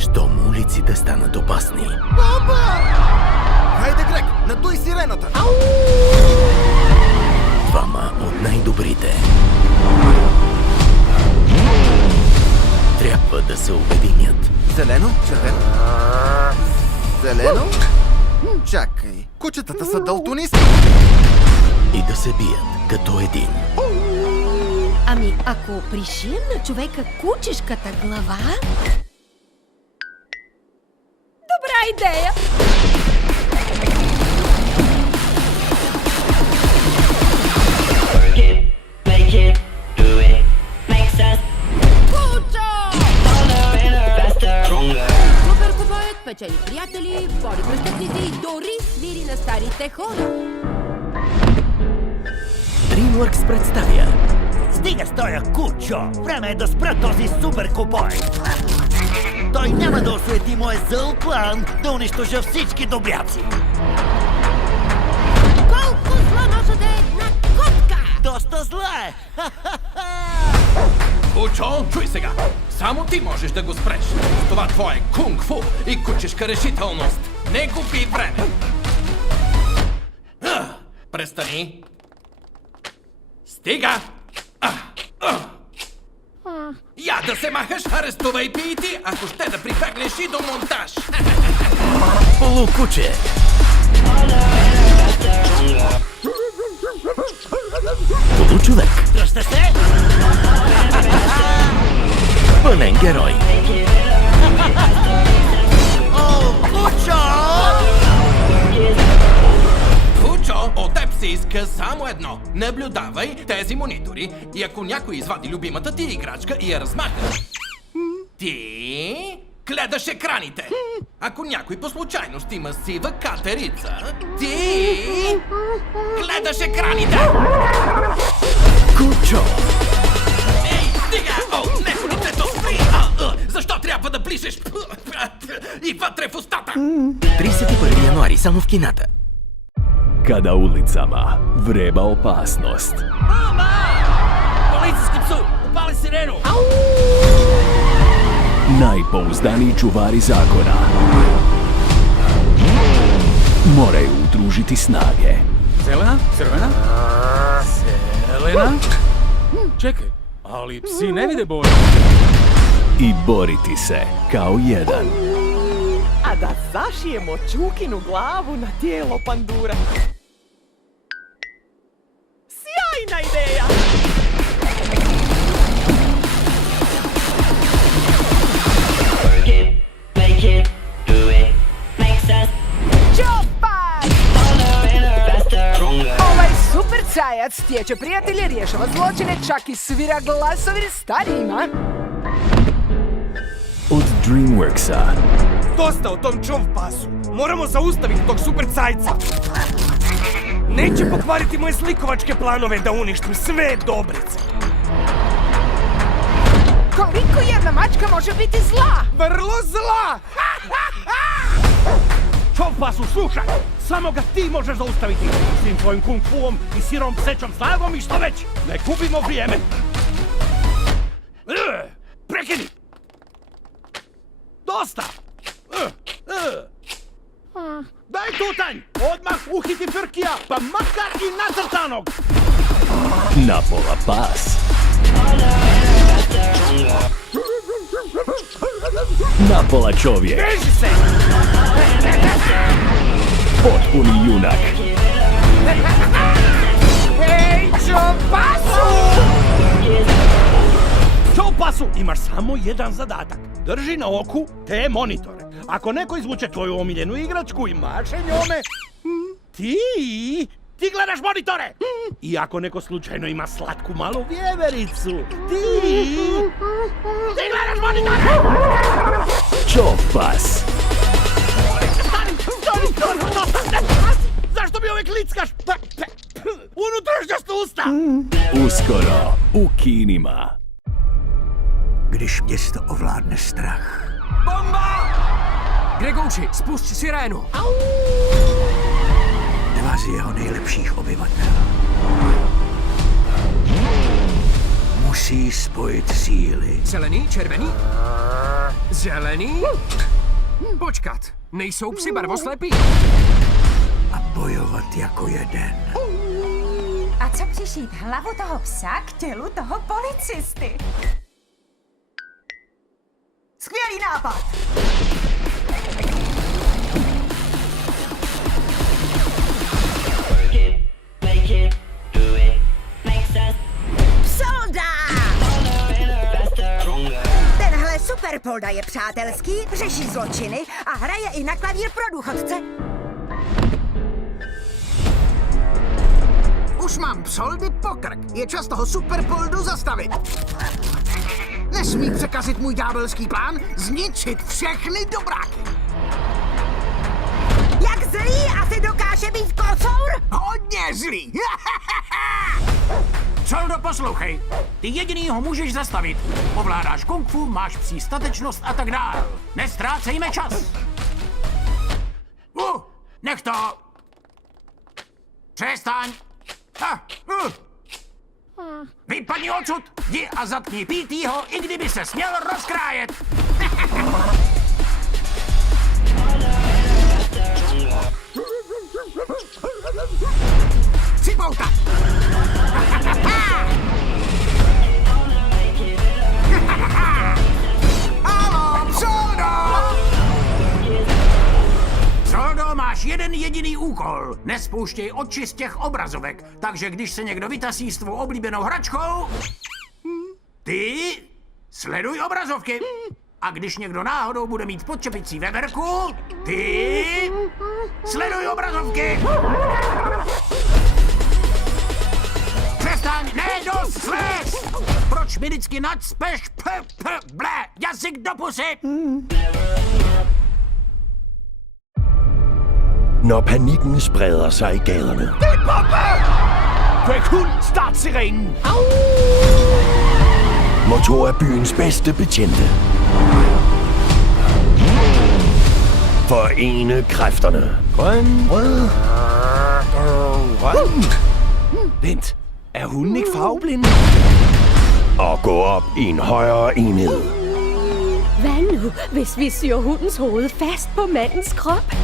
щом улиците станат опасни. Папа! Хайде, Грег, надуй сирената! Двама от най-добрите трябва да се обединят. Зелено, червено. Зелено? Чакай, кучетата са далтонисти. И да се бият като един. Ами, ако пришием на човека кучешката глава... Добра идея! Make it, do it, makes us Кучо! faster, stronger. Супер купоят печели приятели, бори престъпници и дори свири на старите хора. DreamWorks представя Стига с тоя кучо! Време е да спра този супер кубой! Той няма да осуети моя зъл план да унищожа всички добряци! Колко зла може да е една котка? Доста зле! Кучо, чуй сега! Само ти можеш да го спреш. С това твое кунг-фу и кучешка решителност. Не губи време! Престани! Стига! Я да се махаш, арестувай пиити, ако ще да прибегнеш и до монтаж! Полукуче. Получовек. Дръжте се! Пълен герой. О, кучо! Кучо, от теб се иска само едно. Наблюдавай тези монитори и ако някой извади любимата ти играчка и я размаха, ти гледаш екраните. Ако някой по случайност има сива катерица, ти гледаш екраните. Кучо. Ей, стига! О, не, лицето спри! Защо трябва да ближеш и вътре в устата? 31 януари, само в кината. Kada ulicama vreba opasnost. Policijski psu! Upali sirenu! Najpouzdaniji čuvari zakona moraju udružiti snage Zelena? Crvena? Zelena? Čekaj, ali psi ne vide boju. i boriti se kao jedan. A da zašijemo Čukinu glavu na tijelo pandura. Sjajna ideja! Make it, do it, makes us Čopa! faster, stronger. Ovaj super cajac stječe prijatelje, rješava zločine, čak i svira glasovir starijima. Od DreamWorksa Dosta o tom čov pasu. Moramo zaustaviti tog super cajca. Neće pokvariti moje slikovačke planove da uništim sve dobrice. Koliko jedna mačka može biti zla? Vrlo zla! Čov pasu, slušaj! Samo ga ti možeš zaustaviti! S tim tvojim kung fuom i sirom psećom snagom i što već! Ne gubimo vrijeme! Prekini! Dosta! Daj tutanj! Odmah uhiti Frkija, pa makar i nacrtanog! napola pas, napola čovjek, Beži se! potpuni junak. Ej, Čopasu! Čov pasu, imaš samo jedan zadatak. Drži na oku te monitore. Ako neko izvuče tvoju omiljenu igračku i maše njome, ti gledaš monitore. I ako neko slučajno ima slatku malu vjevericu, ti gledaš monitore. Čopas, Stani! Zašto mi uvijek lickaš? Unutrašnjost usta! uskoro u kinima. Když město ovládne strach. Gregouši, spusť sirénu! Dva z jeho nejlepších obyvatel musí spojit síly. Zelený, červený? Zelený? Počkat, nejsou psi barvoslepí? A bojovat jako jeden. A co přišít hlavu toho psa k tělu toho policisty? Skvělý nápad! Work it, make it, do it, makes us Solda! faster, stronger. Tenhle superpolda je přátelský, řeší zločiny a hraje i na klavír pro důchodce. Už mám Psoldy pokrk. Je čas toho superpoldu zastavit. Nesmí překazit můj ďábelský plán zničit všechny dobráky. Jak zlý asi dokáže být kocour? Hodně zlý. Soldo, poslouchej. Ty jediný ho můžeš zastavit. Ovládáš kung fu, máš psí statečnost a tak dál. Nestrácejme čas. Nech to. Přestaň. Vypadni odsud, jdi a zatkni Pítýho, i kdyby se směl rozkrájet. Cipouta. Haló, Psoldo! Soldo, máš jeden jediný úkol. Nespouštěj oči z těch obrazovek. Takže když se někdo vytasí s tvou oblíbenou hračkou, ty sleduj obrazovky. A když někdo náhodou bude mít podčepicí veverku, ty sleduj obrazovky. Přestaň, ne, dost, slez! Proč mi vždycky nadspeš blé, jazyk do pusy? Når panikken spreder sig i gaderne. Det er Poppa! Kvæk hund, start sirenen! Må to af byens bedste betjente forene kræfterne. Grøn, rød, grøn. Vent, er hunden ikke farveblinde? Og gå op i en højere enhed. Hvad nu, hvis vi syr hundens hoved fast på mandens krop?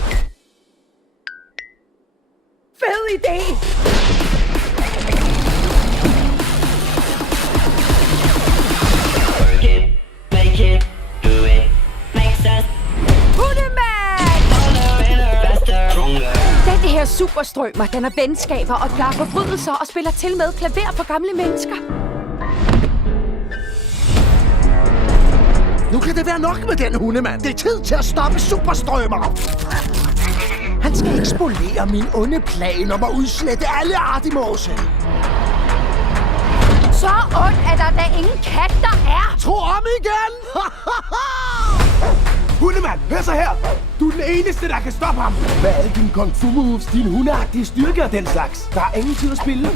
Fed idé! Work it, make it, do it, makes us Hundemand! faster, stronger. Den her superstrømmer, den er venskaber og gør forbrydelser og spiller til med klaver for gamle mennesker. Nu kan det være nok med den hundemand. Det er tid til at stoppe superstrømmer. Han skal ikke spolere min onde plan om at udslette alle artimose. Så ondt er der da ingen kat, der er! Tro om igen! Hundemand, hør så her! Du er den eneste, der kan stoppe ham! Hvad er alle dine kung fu moves, din hundeagtige styrke og den slags? Der er ingen tid at spille.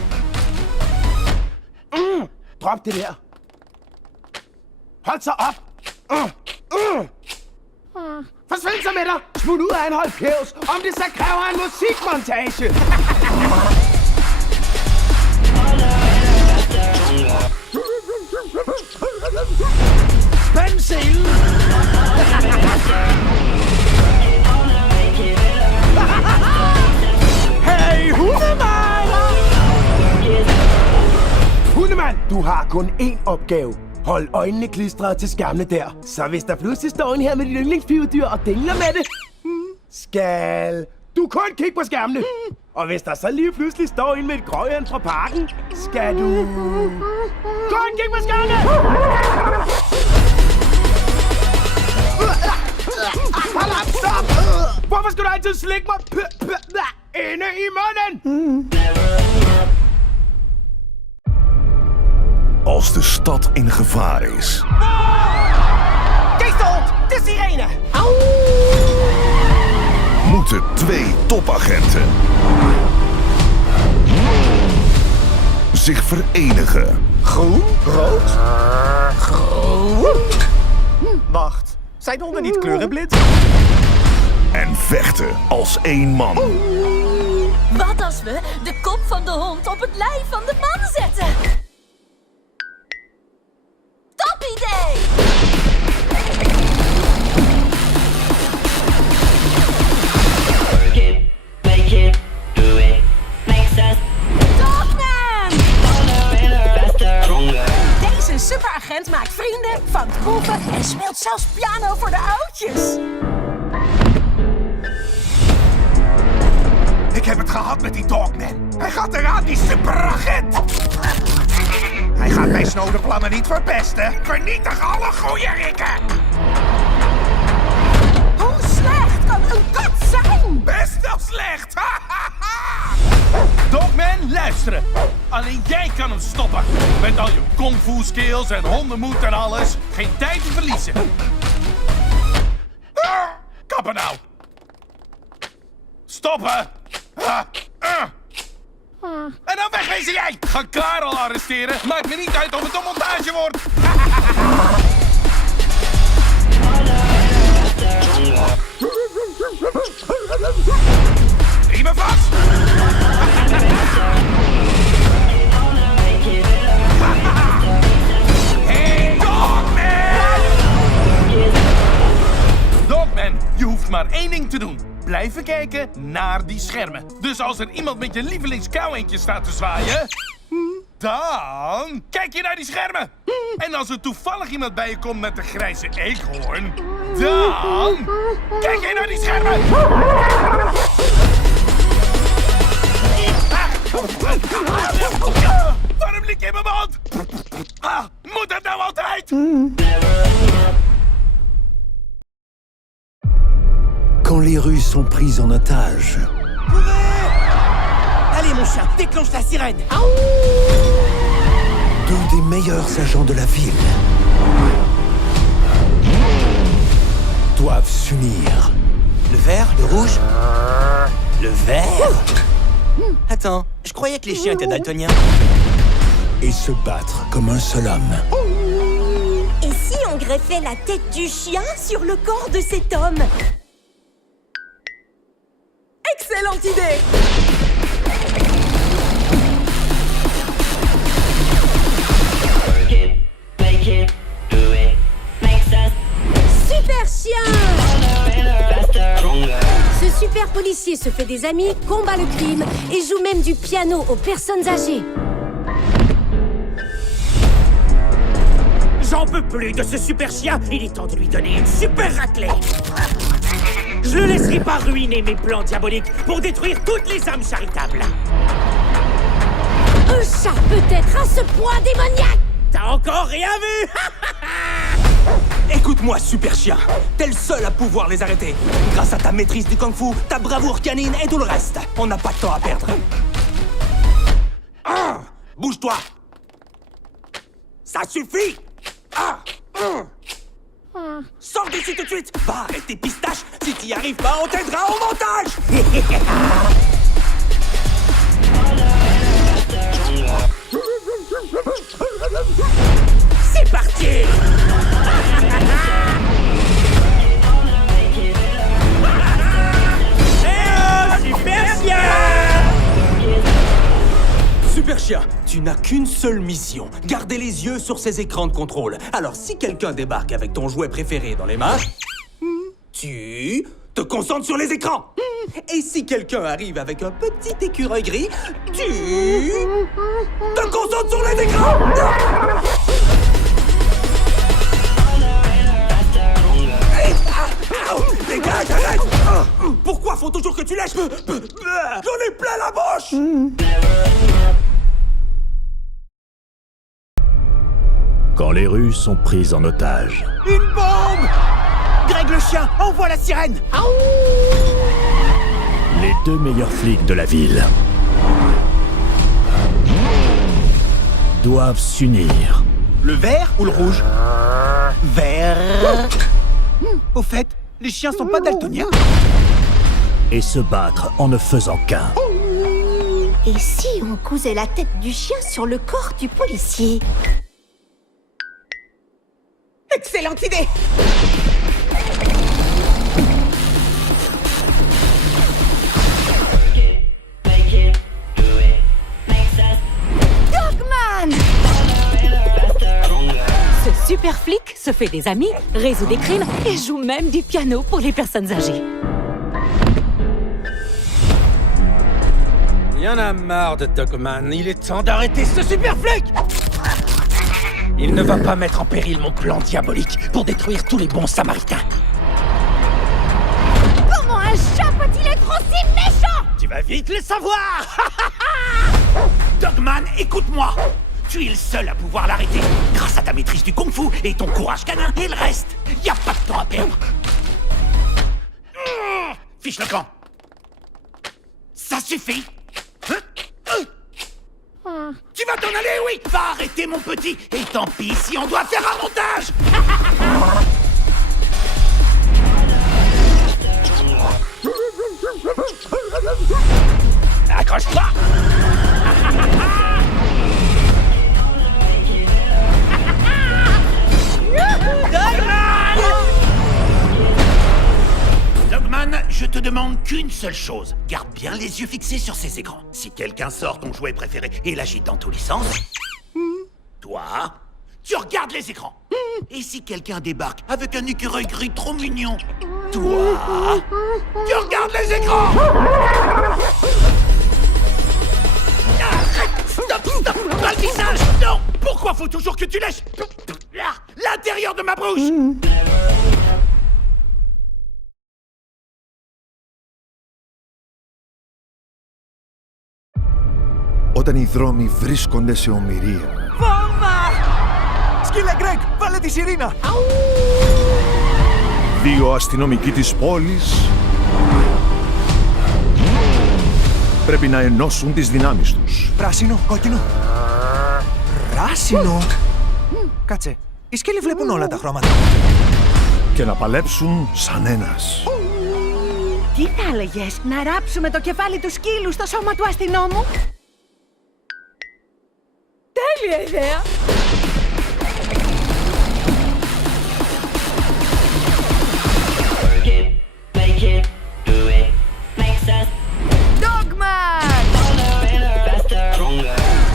Drop det der. Hold så op! Forsvind så med dig! Smut ud af en hold pævs, om det så kræver en musikmontage! Spænd scenen! Hey, hundemand! Hundemand, du har kun én opgave. Hold øjnene klistret til skærmene der. Så hvis der pludselig står en her med dit yndlingsflyvedyr og dingler med det, skal du kun kigge på skærmene. Og hvis der så lige pludselig står en med et gråjern fra parken, skal du kun kigge på skærmene. Hold op, stop! Hvorfor skal du altid slikke mig inde i munden? Als de stad in gevaar is, De sirene! moeten twee topagenten zich verenigen. Groen, rood, groen. Wacht, zijn honden niet kleurenblind? En vechten als één man. Wat als we de kop van de hond op het lijf van de man zetten? Top idee! speelt zelfs piano voor de oudjes. Ik heb het gehad met die Dogman. Hij gaat eraan, die superagent. Hij gaat mijn snode plannen niet verpesten. Vernietig alle goede rikken. Hoe slecht kan een kat zijn? Best wel slecht. Dogman, luisteren. Alleen jij kan hem stoppen. Met al je kung fu skills en hondenmoed en alles. Geen tijd te verliezen. Kappen nou. Stoppen. En dan wegwezen jij. Ga Karel arresteren. Maakt me niet uit of het een montage wordt. Riemen vast. Hey, Dogman! Dogman, je hoeft maar één ding te doen. Blijven kijken naar die schermen. Dus als er iemand met je lievelingskauweentje staat te zwaaien, dan kijk je naar die schermen. En als er toevallig iemand bij je komt met een grijze eekhoorn, dan kijk je naar die schermen. Waarom lik je in mijn mond? Moet dat nou altijd? Quand les Russes sont pris en otage. Allez, mon chat, déclenche la sirène. Deux des meilleurs agents de la ville doivent s'unir. Le vert, le rouge, le vert. Attends, je croyais que les chiens étaient daltoniens. Et se battre comme un seul homme. Et si on greffait la tête du chien sur le corps de cet homme? Excellente idée! Work it, make it, do it, makes us Super chien! faster, stronger. Ce super policier se fait des amis, combat le crime et joue même du piano aux personnes âgées. J'en peux plus de ce super chien. Il est temps de lui donner une super raclée. Je le laisserai pas ruiner mes plans diaboliques pour détruire toutes les âmes charitables. Un chat peut être à ce point démoniaque! T'as encore rien vu? Écoute-moi, super chien. T'es le seul à pouvoir les arrêter. Grâce à ta maîtrise du kung-fu, ta bravoure canine et tout le reste. On n'a pas de temps à perdre. Bouge-toi. Ça suffit. Sors d'ici tout de suite. Va avec tes pistaches. Si t'y arrives pas, on t'aidera au montage. C'est parti. Super chien! Super chien, tu n'as qu'une seule mission. Garder les yeux sur ces écrans de contrôle. Alors si quelqu'un débarque avec ton jouet préféré dans les mains, tu te concentres sur les écrans. Et si quelqu'un arrive avec un petit écureuil gris, tu te concentres sur les écrans. Dégage, arrête! Pourquoi faut toujours que tu lèches? J'en ai plein la bouche! Quand les Russes sont pris en otage. Une bombe! Greg le chien, envoie la sirène! Les deux meilleurs flics de la ville doivent s'unir. Le vert ou le rouge? Vert. Au fait, les chiens sont pas daltoniens? Et se battre en ne faisant qu'un. Et si on cousait la tête du chien sur le corps du policier? Excellente idée! Make it, do it, makes us Dogman! faster, stronger. Ce super flic se fait des amis, résout des crimes et joue même du piano pour les personnes âgées. Il y en a marre de Dogman. Il est temps d'arrêter ce super flic! Il ne va pas mettre en péril mon plan diabolique pour détruire tous les bons samaritains. Comment un chat peut-il être aussi méchant? Tu vas vite le savoir. Dogman, écoute-moi. Tu es le seul à pouvoir l'arrêter. Grâce à ta maîtrise du kung-fu et ton courage canin et le reste. Y a pas de temps à perdre. Fiche le camp. Ça suffit. Tu vas t'en aller, oui. Va arrêter, mon petit. Et tant pis si on doit faire un montage. Accroche-toi. Dogman, je te demande qu'une seule chose. Garde bien les yeux fixés sur ces écrans. Si quelqu'un sort ton jouet préféré et l'agite dans tous les sens, toi, tu regardes les écrans. Et si quelqu'un débarque avec un écureuil gris trop mignon, toi, tu regardes les écrans. Arrête! Stop! Pas le visage! Non! Pourquoi faut toujours que tu lèches l'intérieur de ma bouche? Όταν οι δρόμοι βρίσκονται σε ομηρία. Βόμβα! Σκύλε Γκρέγκ, βάλε τη σιρήνα! Δύο αστυνομικοί της πόλης πρέπει να ενώσουν τις δυνάμεις τους. Πράσινο, κόκκινο. Πράσινο! Κάτσε, οι σκύλοι βλέπουν όλα τα χρώματα. Και να παλέψουν σαν ένας. Τι θα έλεγες, να ράψουμε το κεφάλι του σκύλου στο σώμα του αστυνόμου? Τέλεια ιδέα! Dogman!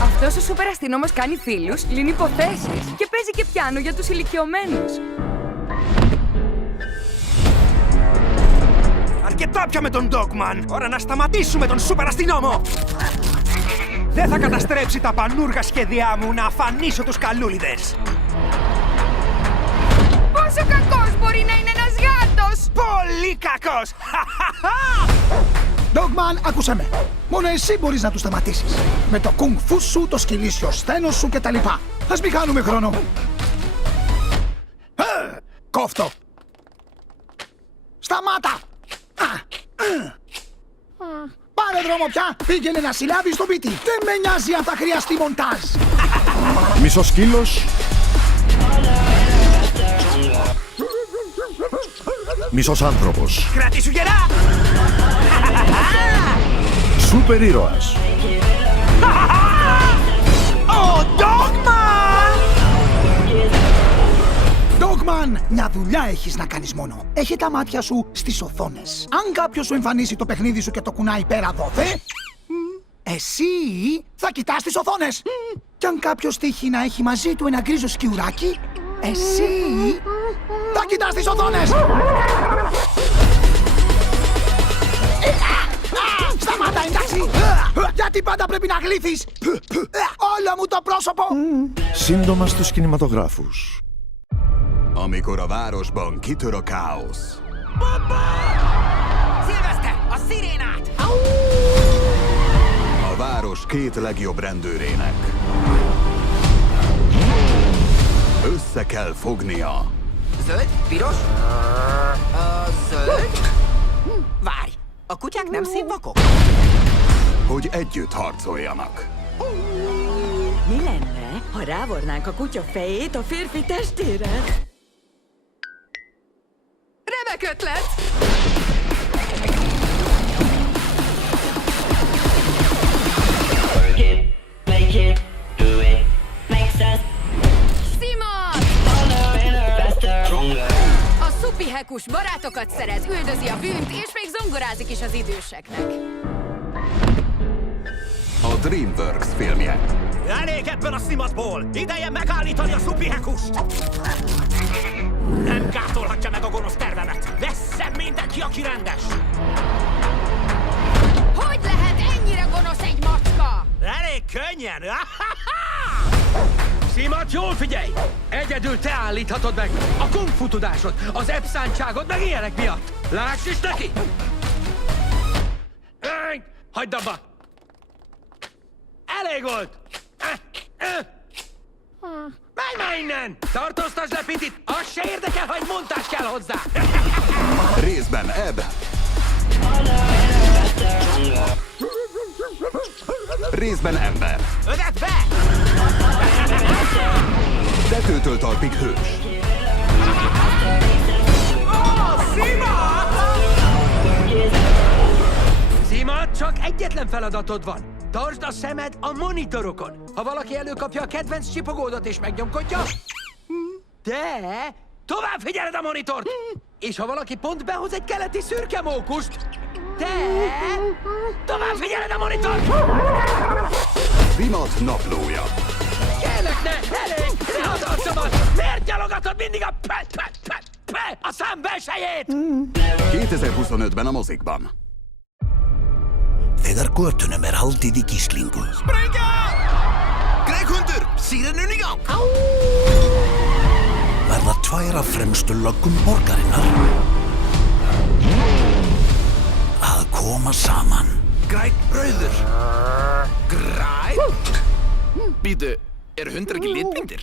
Αυτός ο σούπερ αστυνόμος κάνει φίλους, λύνει υποθέσεις και παίζει και πιάνο για τους ηλικιωμένους. Αρκετά πια με τον Dogman! Ώρα να σταματήσουμε τον σούπερ αστυνόμο! Δεν θα καταστρέψει τα πανούργα σχέδιά μου να αφανίσω τους καλούλιδες! Πόσο κακός μπορεί να είναι ένας γάτος! Πολύ κακός! Dogman, άκουσε με. Μόνο εσύ μπορείς να τους σταματήσεις. Με το κουνγκ-φου σου, το σκυλίσιο στένος σου κτλ. Ας μην χάνουμε χρόνο. Κόφτο! Σταμάτα! Πάρε δρόμο πια, πήγαινε να συλλάβεις τον πίτι. Δεν με νοιάζει αν θα χρειαστεί μοντάζ. Μισός σκύλος. Μισός άνθρωπος. Κρατήσου γερά! Σούπερ ήρωας. Ο Dogman! Dogman, μια δουλειά έχεις να κάνεις μόνο. Έχει τα μάτια σου στις οθόνες. Αν κάποιος σου εμφανίσει το παιχνίδι σου και το κουνάει πέρα δόθε, εσύ θα κοιτάς τις οθόνες. Κι αν κάποιος τύχει να έχει μαζί του ένα γκρίζο σκιουράκι, εσύ θα κοιτάς τις οθόνες. Σταμάτα, εντάξει! Γιατί πάντα πρέπει να γλύφεις! Όλο μου το πρόσωπο! Σύντομα στους κινηματογράφους. Amikor a városban kitör a káosz. Szilveszter, a szirénát! A város két legjobb rendőrének össze kell fognia. Zöld, piros, zöld. Várj, a kutyák nem szívvakok? Hogy együtt harcoljanak. Mi lenne, ha rávarnánk a kutya fejét a férfi testére? Remek ötlet! Simon! A szupihekus barátokat szerez, üldözi a bűnt, és még zongorázik is az időseknek. A DreamWorks filmje. Elég ebből a szimatból! Ideje megállítani a szupihekust! Nem gátolhatja meg a gonosz tervemet! Vesszen mindenki, aki rendes! Hogy lehet ennyire gonosz egy macska? Elég könnyen! Simat, jól figyelj! Egyedül te állíthatod meg a kung fu tudásod, az epszántságod, meg ilyenek miatt. Láss is neki! Hagyd abba! Elég volt! Menj már innen! Tartóztasd le Pitit! Az se érdekel, hogy montás kell hozzá! Részben Ebb. Részben ember. Ödet be! Tetőtől talpig hős. Sima, csak egyetlen feladatod van. Tartsd a szemed a monitorokon. Ha valaki előkapja a kedvenc csipogódat és megnyomkodja, te tovább figyeled a monitort! És ha valaki pont behoz egy keleti szürke mókust, te tovább figyeled a monitort! Rimat naplója. Kérlek, ne! Elég! Ne add arcomat! Miért gyalogatod mindig a a szám belsejét? 2025-ben a mozikban. Þegar götunum haldið í gíslingu. Sprengja! Greighundur, sírenun í gang! Verða tvær af fremstu löggum borgarinnar að koma saman. Grænn, rauður. Grænn? Býtu, eru hundar ekki litblindir?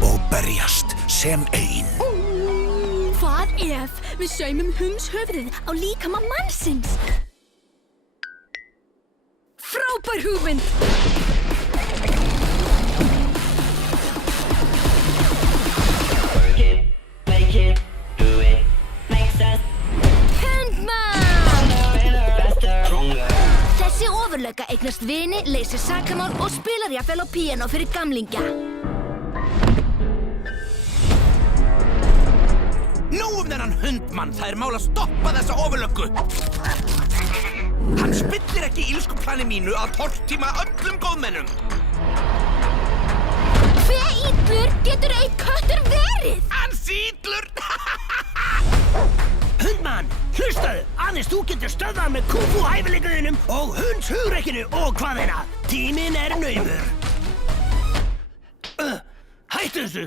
Og berjast sem ein. Hvað ef við saumum hundshöfuðið á líkama mannsins? Frábær hugmynd! Þessi ofurleika eignast vini, leysir sakamál og spilar jafnvel á píanó fyrir gamlingja. Nóum þennan hundmann, það er mál að stoppa þessa ofurlöggu. Hann spillir ekki ílskuplani mínu að tortíma öllum góðmennum. Hve illur getur einn köttur verið? Ansi illur! Hundmann, hlustaðu! Aðeins þú getur stöðvað með kung-fu hæfileikaðinum og hundshugrekkinu og hvaðina. Tíminn er naumur. Hættu þessu!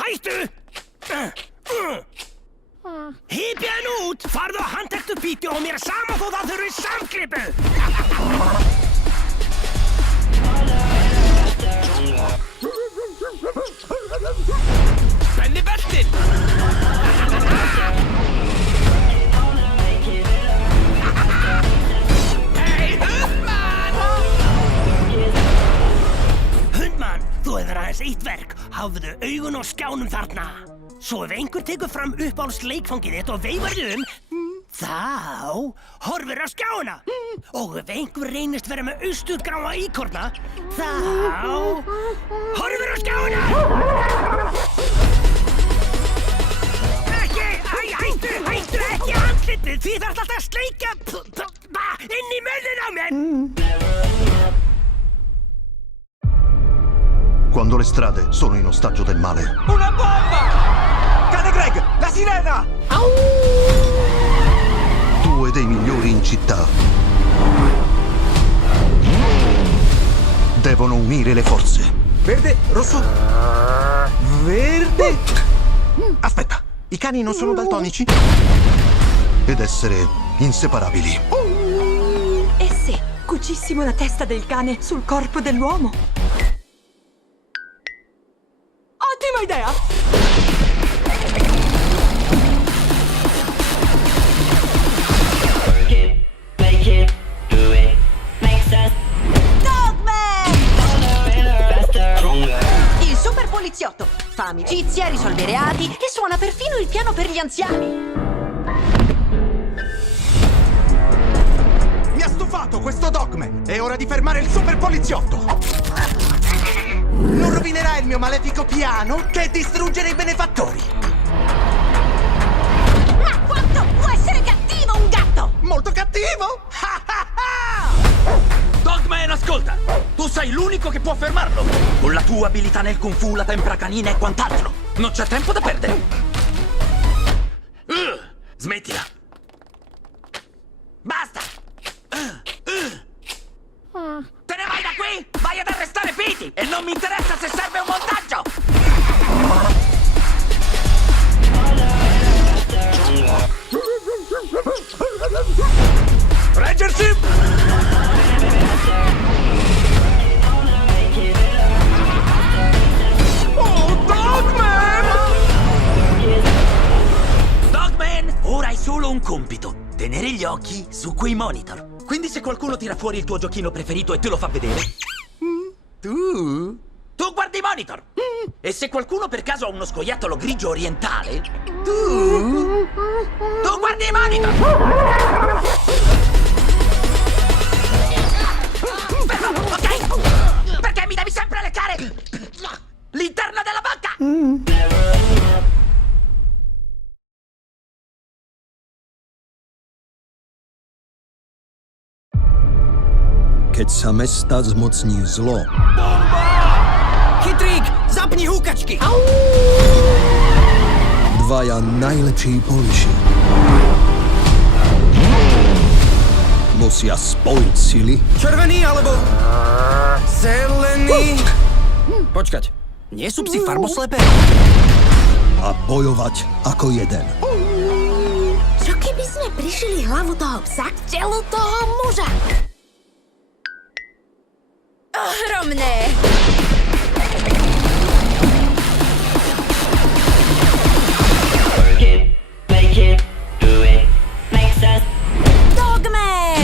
Hættu! Hypja henn út! Farðu að handtektu Píti og mér er sama þó það þurfi samklippu! Spenni beltin! Hei, hundmann! Hundmann, þú hefur aðeins eitt verk. Hafðu augun á skjánum þarna. Svo ef einhver tekur fram uppáhalds leikfangið þitt og veifar þig þá horfir á skjána. Og ef einhver reynist vera með austurgráa íkorna, þá horfir á skjána. Hættu ekki andlitið, því þarf alltaf að sleikja inn í munninn á mér. Quando le strade sono in ostaggio del male. Una bomba! Cade Greg! La sirena! Due dei migliori in città devono unire le forze. Verde, rosso, verde. Aspetta, i cani non sono daltonici? Ed essere inseparabili. E se cucissimo la testa del cane sul corpo dell'uomo? Ottima idea! Il super poliziotto fa amicizia, risolve reati e suona perfino il piano per gli anziani. Mi ha stufato questo Dogman! È ora di fermare il super poliziotto! Non rovinerai il mio malefico piano che distruggere i benefattori! Ma quanto può essere cattivo un gatto? Molto cattivo? Dogman, ascolta! Tu sei l'unico che può fermarlo! Con la tua abilità nel kung fu, la tempra canina e quant'altro! Non c'è tempo da perdere! Smettila! Basta! Te ne vai da qui! Vai ad arrestare Piti! E solo un compito: tenere gli occhi su quei monitor. Quindi se qualcuno tira fuori il tuo giochino preferito e te lo fa vedere, tu guardi i monitor. E se qualcuno per caso ha uno scoiattolo grigio orientale, tu guardi i monitor. Fermo, ok? Perché mi devi sempre leccare l'interno della bocca? Keď sa mesta zmocní zlo, Chytrík, zapni húkačky! dvaja najlepší poliši musia spojiť sily Červený alebo zelený? Počkať, nie sú psi farboslepé? a bojovať ako jeden. Čo keby sme prišili hlavu toho psa k telu toho muža? Ohromné! Work it, make it, do it, makes us Dogman!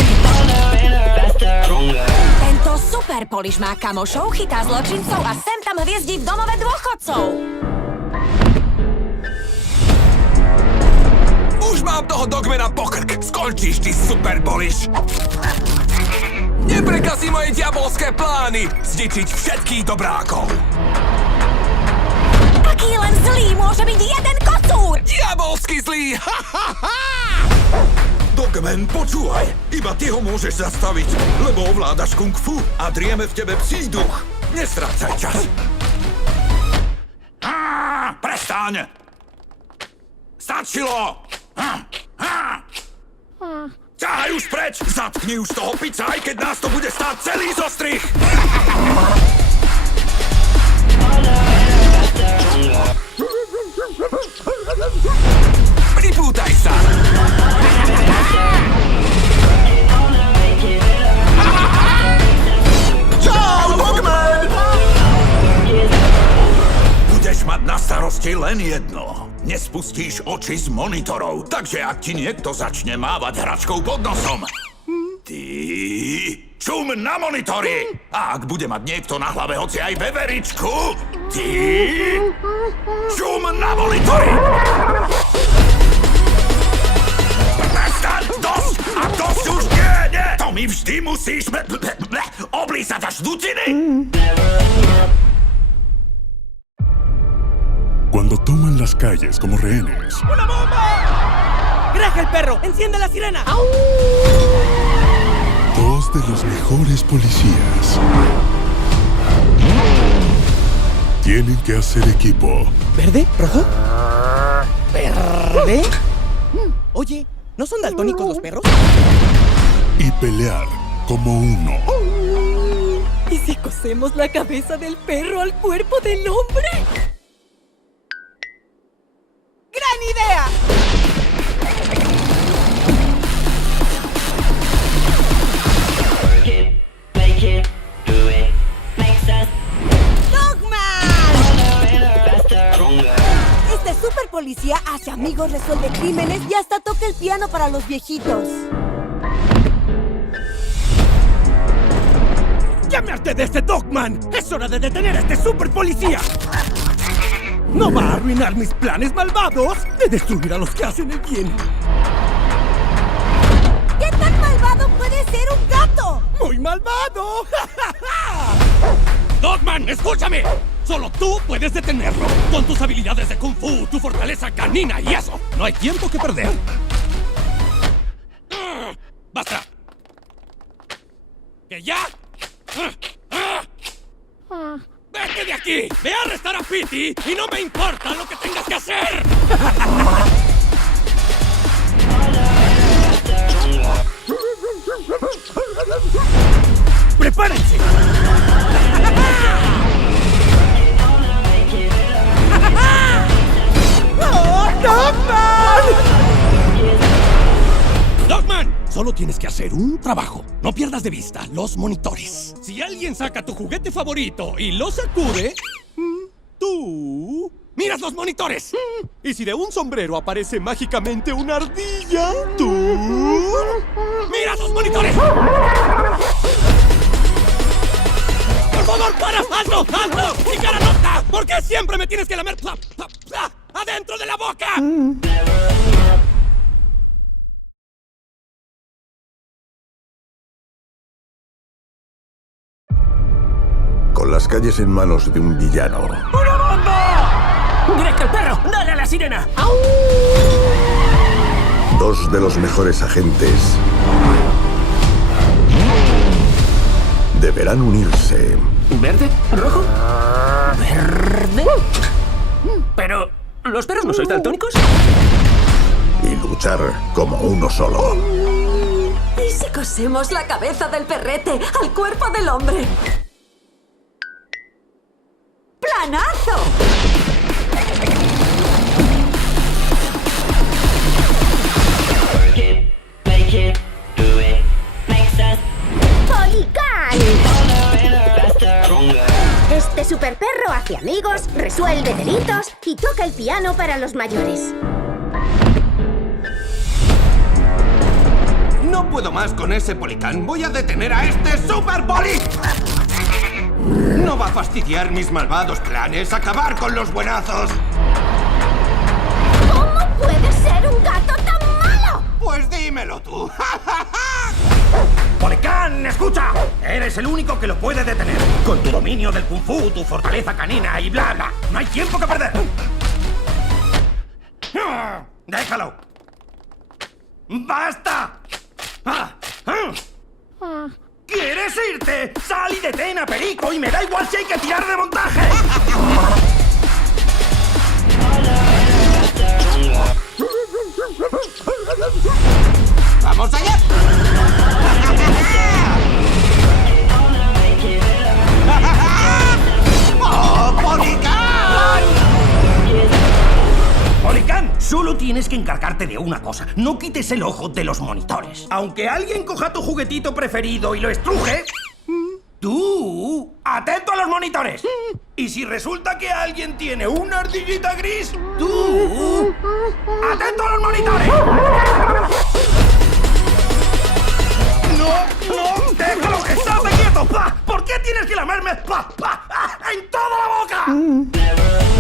faster, stronger. Tento super poliš má kamošov, chytá zločincov a sem tam hviezdí v domove dôchodcov. Už mám toho Dogmana po krk. Skončíš, ty super poliš. Neprekazí moje diabolské plány zničiť všetkých dobrákov. Aký len zlý môže byť jeden kocúr? Diabolsky zlý! Dogman, počúvaj. Iba ty ho môžeš zastaviť, lebo ovládaš kung fu a drieme v tebe psí duch. Nestrácaj čas. Prestaň! Stačilo! Ťahaj už preč! Zatkni už toho pica, aj keď nás to bude stáť celý zostrih! Pripútaj sa! Čau, Dogman! Budeš mať na starosti len jedno. Nespustíš oči z monitorov, takže ak ti niekto začne mávať hračkou pod nosom, ty čum na monitory! A ak bude mať niekto na hlave hoci aj veveričku, ty čum na monitory! Prestaň! Dosť! A dosť už nie! To mi vždy musíš oblísať až dutiny! Cuando toman las calles como rehenes, ¡Una bomba! ¡Graja el perro! ¡Enciende la sirena! dos de los mejores policías tienen que hacer equipo ¿Verde? ¿Rojo? ¿Verde? Oye, ¿no son daltónicos los perros? y pelear como uno. ¿Y si cosemos la cabeza del perro al cuerpo del hombre? ¡Gran idea! Work it, make it, do it, makes us faster, stronger. Este super policía hace amigos, resuelve crímenes y hasta toca el piano para los viejitos. ¡Ya me harté de este Dogman! ¡Es hora de detener a este super policía! ¡No va a arruinar mis planes malvados de destruir a los que hacen el bien! ¿Qué tan malvado puede ser un gato? ¡Muy malvado! ¡Dogman, escúchame! Solo tú puedes detenerlo. Con tus habilidades de Kung Fu, tu fortaleza canina y eso. No hay tiempo que perder. ¡Basta! ¿Que ya? ¡Vete de aquí! ¡Ve a arrestar a Petey y no me importa lo que tengas que hacer! ¡Prepárense! ¡Oh, Dogman! ¡Dogman! Solo tienes que hacer un trabajo. No pierdas de vista los monitores. Si alguien saca tu juguete favorito y lo sacude, tú ¡Mira los monitores! ¿Y si de un sombrero aparece mágicamente una ardilla? ¿Tú? ¡Mira los monitores! ¡Por favor, para! ¡Hazlo! ¡Hazlo! ¡Mi cara no está! ¿Por qué siempre me tienes que lamer adentro de la boca? Con las calles en manos de un villano. ¡Una bomba! ¡Greg el perro! ¡Dale a la sirena! Dos de los mejores agentes deberán unirse. ¿Verde? ¿Rojo? ¿Verde? Pero, ¿los perros no sois daltónicos? Y luchar como uno solo. ¿Y si cosemos la cabeza del perrete al cuerpo del hombre? ¡Planazo! Work it, make it, do it, makes us ¡Policán! faster, stronger. Este superperro hace amigos, resuelve delitos y toca el piano para los mayores. No puedo más con ese Policán. Voy a detener a este Super Poli. No va a fastidiar mis malvados planes, acabar con los buenazos. ¿Cómo puede ser un gato tan malo? Pues dímelo tú. ¡Policán, escucha! Eres el único que lo puede detener. Con tu dominio del Kung Fu, tu fortaleza canina y bla, bla. No hay tiempo que perder. ¡Déjalo! ¡Basta! ¿Quieres irte? ¡Sal y detén a Perico! ¡Y me da igual si hay que tirar de montaje! ¡Vamos allá! ¡Oh, Policán! ¡Policán! Solo tienes que encargarte de una cosa. No quites el ojo de los monitores. Aunque alguien coja tu juguetito preferido y lo estruje, tú, atento a los monitores. Y si resulta que alguien tiene una ardillita gris, tú, atento a los monitores. ¡No! ¡Déjalo! ¡Estate quieto! ¡Pa! ¿Por qué tienes que lamerme ¡pa! ¡En toda la boca!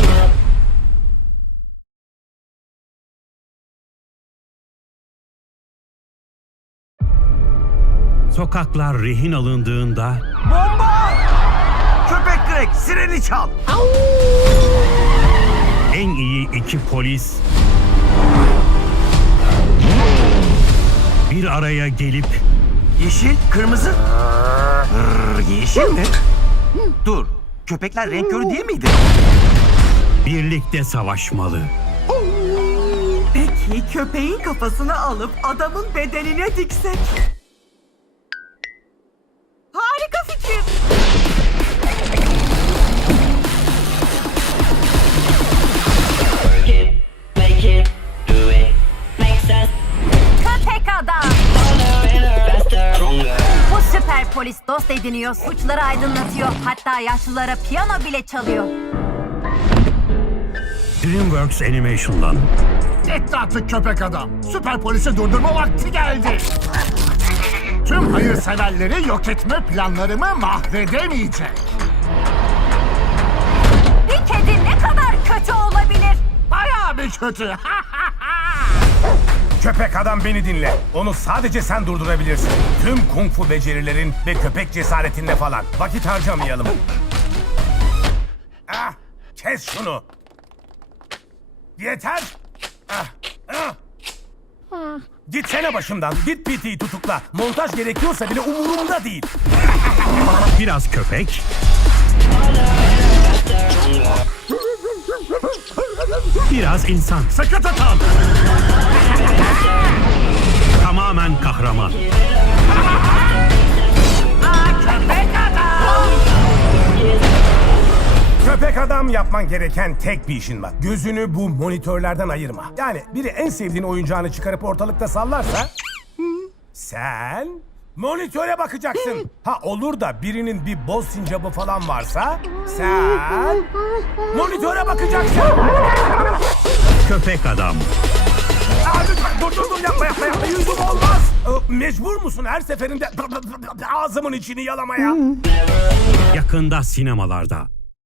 Sokaklar rehin alındığında Bomba! Köpek Greg, sireni çal! en iyi iki polis bir araya gelip Yeşil, kırmızı. Yeşil mi? Dur, köpekler renk körü değil miydi? birlikte savaşmalı. Peki köpeğin kafasını alıp adamın bedenine diksek? Harika fikir. Work it, make it, do it, makes us Köpek adam! faster, stronger. Bu süper polis dost ediniyor, suçları aydınlatıyor. Hatta yaşlılara piyano bile çalıyor. DreamWorks Animation'dan Etrafı köpek adam. Süper polisi durdurma vakti geldi. Tüm hayırseverleri yok etme planlarımı mahvedemeyecek. Bir kedi ne kadar kötü olabilir? Bayağı bir kötü. Köpek adam beni dinle. Onu sadece sen durdurabilirsin. Tüm kung fu becerilerin ve köpek cesaretinle falan. Vakit harcamayalım. Kes şunu. Yeter. Gitsene başımdan. Git PT'yi tutukla. Montaj gerekiyorsa bile umurumda değil. biraz köpek, biraz insan. Sıkı tutun. Tamamen kahraman. Köpek adam! Köpek adam yapman gereken tek bir işin var. Gözünü bu monitörlerden ayırma. Yani biri en sevdiğin oyuncağını çıkarıp ortalıkta sallarsa sen Monitöre bakacaksın. Ha olur da birinin bir boz sincabı falan varsa sen monitöre bakacaksın. Köpek adam. Aa, lütfen dur yapma yüzüm olmaz. Mecbur musun her seferinde ağzımın içini yalamaya? Yakında sinemalarda.